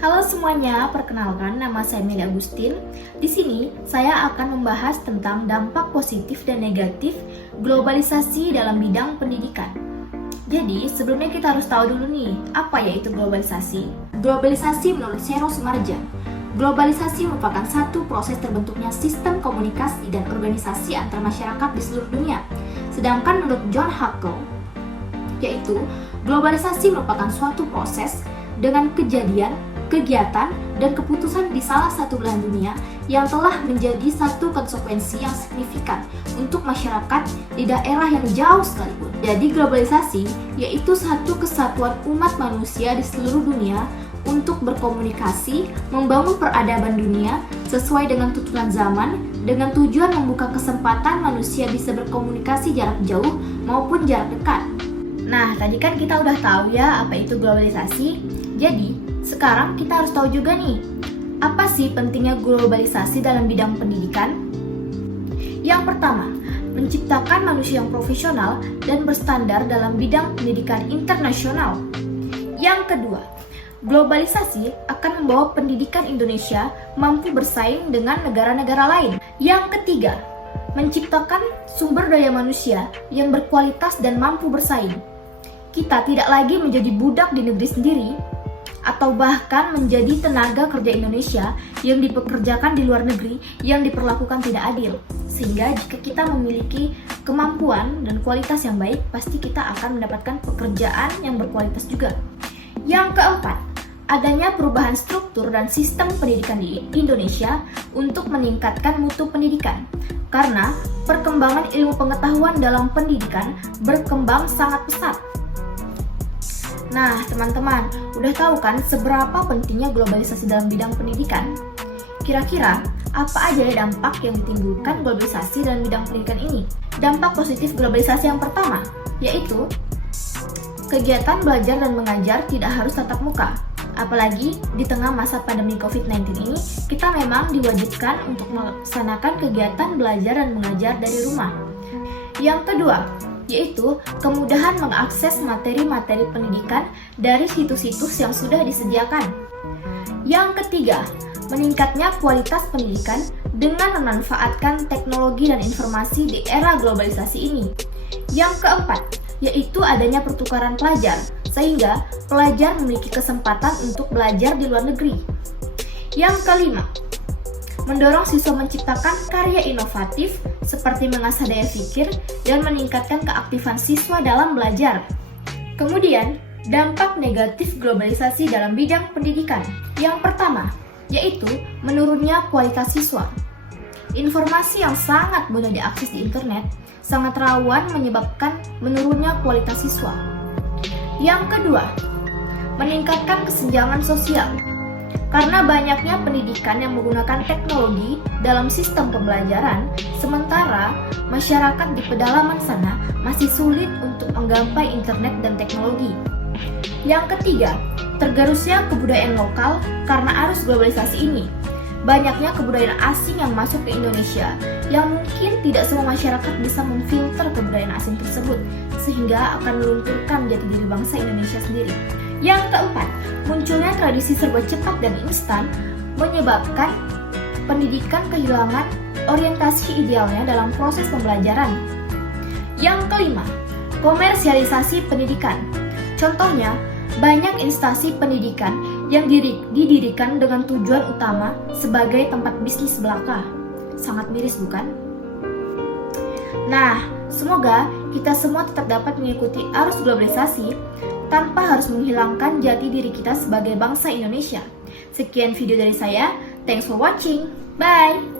Halo semuanya, perkenalkan nama saya Meli Agustin. Di sini saya akan membahas tentang dampak positif dan negatif globalisasi dalam bidang pendidikan. Jadi, sebelumnya kita harus tahu dulu nih, apa yaitu globalisasi? Globalisasi menurut Sero Sumarja. Globalisasi merupakan satu proses terbentuknya sistem komunikasi dan organisasi antar masyarakat di seluruh dunia. Sedangkan menurut John Hackle, yaitu globalisasi merupakan suatu proses dengan kejadian, kegiatan, dan keputusan di salah satu belahan dunia yang telah menjadi satu konsekuensi yang signifikan untuk masyarakat di daerah yang jauh sekalipun. Jadi globalisasi yaitu satu kesatuan umat manusia di seluruh dunia untuk berkomunikasi, membangun peradaban dunia sesuai dengan tuntunan zaman dengan tujuan membuka kesempatan manusia bisa berkomunikasi jarak jauh maupun jarak dekat. Nah, tadi kan kita udah tahu ya apa itu globalisasi. Jadi, sekarang kita harus tahu juga nih, apa sih pentingnya globalisasi dalam bidang pendidikan? Yang pertama, menciptakan manusia yang profesional dan berstandar dalam bidang pendidikan internasional. Yang kedua, globalisasi akan membawa pendidikan Indonesia mampu bersaing dengan negara-negara lain. Yang ketiga, menciptakan sumber daya manusia yang berkualitas dan mampu bersaing. Kita tidak lagi menjadi budak di negeri sendiri, atau bahkan menjadi tenaga kerja Indonesia yang dipekerjakan di luar negeri yang diperlakukan tidak adil. Sehingga jika kita memiliki kemampuan dan kualitas yang baik, pasti kita akan mendapatkan pekerjaan yang berkualitas juga. Yang keempat, adanya perubahan struktur dan sistem pendidikan di Indonesia untuk meningkatkan mutu pendidikan. Karena perkembangan ilmu pengetahuan dalam pendidikan berkembang sangat pesat. Nah, teman-teman, udah tahu kan seberapa pentingnya globalisasi dalam bidang pendidikan? Kira-kira, apa aja ya dampak yang ditimbulkan globalisasi dalam bidang pendidikan ini? Dampak positif globalisasi yang pertama, yaitu kegiatan belajar dan mengajar tidak harus tatap muka. Apalagi di tengah masa pandemi COVID-19 ini, kita memang diwajibkan untuk melaksanakan kegiatan belajar dan mengajar dari rumah. Yang kedua, yaitu kemudahan mengakses materi-materi pendidikan dari situs-situs yang sudah disediakan. Yang ketiga, meningkatnya kualitas pendidikan dengan memanfaatkan teknologi dan informasi di era globalisasi ini. Yang keempat, yaitu adanya pertukaran pelajar, sehingga pelajar memiliki kesempatan untuk belajar di luar negeri. Yang kelima, mendorong siswa menciptakan karya inovatif seperti mengasah daya pikir dan meningkatkan keaktifan siswa dalam belajar. Kemudian, dampak negatif globalisasi dalam bidang pendidikan. Yang pertama, yaitu menurunnya kualitas siswa. Informasi yang sangat mudah diakses di internet sangat rawan menyebabkan menurunnya kualitas siswa. Yang kedua, meningkatkan kesenjangan sosial. Karena banyaknya pendidikan yang menggunakan teknologi dalam sistem pembelajaran, sementara masyarakat di pedalaman sana masih sulit untuk menggapai internet dan teknologi. Yang ketiga, tergerusnya kebudayaan lokal karena arus globalisasi ini. Banyaknya kebudayaan asing yang masuk ke Indonesia, yang mungkin tidak semua masyarakat bisa memfilter kebudayaan asing tersebut, sehingga akan melunturkan jati diri bangsa Indonesia sendiri. Yang keempat, munculnya tradisi serba cepat dan instan menyebabkan pendidikan kehilangan orientasi idealnya dalam proses pembelajaran. Yang kelima, komersialisasi pendidikan. Contohnya, banyak instansi pendidikan yang didirikan dengan tujuan utama sebagai tempat bisnis belaka. Sangat miris, bukan? Nah, semoga kita semua tetap dapat mengikuti arus globalisasi tanpa harus menghilangkan jati diri kita sebagai bangsa Indonesia. Sekian video dari saya. Thanks for watching. Bye!